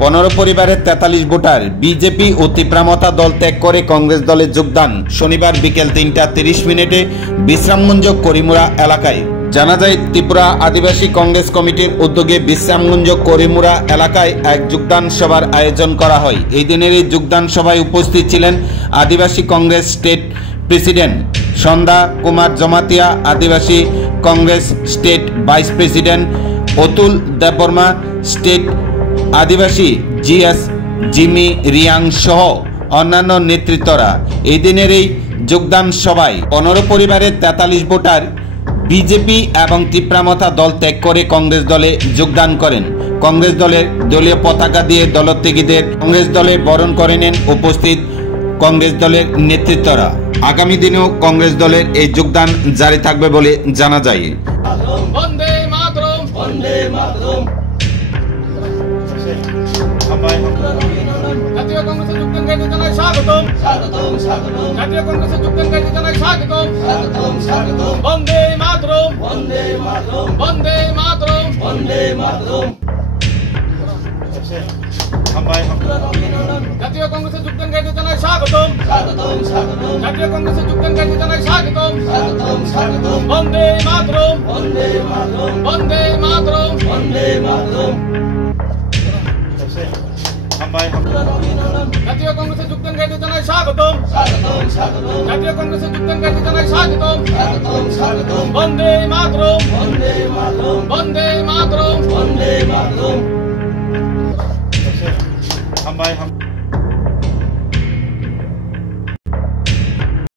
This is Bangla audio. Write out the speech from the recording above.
15 পরিবারের 43 ভোটার বিজেপি ও তীব্রামতা দল ত্যাগ করে কংগ্রেস দলে যোগদান। শনিবার বিকেল 3:30 বিশ্রামগঞ্জ করিমুরা এলাকায়। জানা যায়, ত্রিপুরা আদিবাসী কংগ্রেস কমিটির উদ্যোগে বিশ্রামগঞ্জ করিমুরা এলাকায় এক যোগদান সভার আয়োজন করা হয়। এই দিনের এই যোগদান সভায় উপস্থিত ছিলেন Adivasi Congress state president Sandhya Kumar Jamatia, Adivasi Congress state vice president Atul Debbarma, state Adivasi GS Jimi Reang সহ অন্যান্য নেতৃত্বরা। এই দিনের এই যোগদান সভায় 15 পরিবারের 43 ভোটার বিজেপি এবং তীব্রামতা দল ত্যাগ করে কংগ্রেস দলে যোগদান করেন। কংগ্রেস দলের দলীয় পতাকা দিয়ে দলত্যাগীদের কংগ্রেস দলে বরণ করে নেন উপস্থিত কংগ্রেস দলের নেতৃত্বরা। আগামী দিনেও কংগ্রেস দলের এই যোগদান জারি থাকবে বলে জানা যায়। বন্দে মাতরম, বন্দে মাতরম। জাতীয় কংগ্রেসে যোগদানকারীদের জানাই স্বাগতম, স্বাগতম, স্বাগতম। জাতীয় কংগ্রেসে যোগদানকারীদের জানাই স্বাগতম, স্বাগতম, স্বাগতম। বন্দে মাতরম, বন্দে মাতরম, বন্দে মাতরম, বন্দে মাতরম। জাতীয় কংগ্রেসে যোগদানকারীদের জানাই স্বাগতম, স্বাগতম, স্বাগতম। জাতীয় কংগ্রেসে যোগদানকারীদের জানাই স্বাগতম, স্বাগতম, স্বাগতম। বন্দে মাতরম, বন্দে মাতরম, বন্দে মাতরম, বন্দে মাতরম। জাতীয় কংগ্রেসে যোগদানকারীদের জানাই স্বাগতম, স্বাগতম, স্বাগতম। জাতীয় কংগ্রেসে যোগদানকারীদের জানাই স্বাগতম, স্বাগতম, স্বাগতম। বন্দে মাতরম, বন্দে মাতরম, বন্দে মাতরম, বন্দে মাতরম।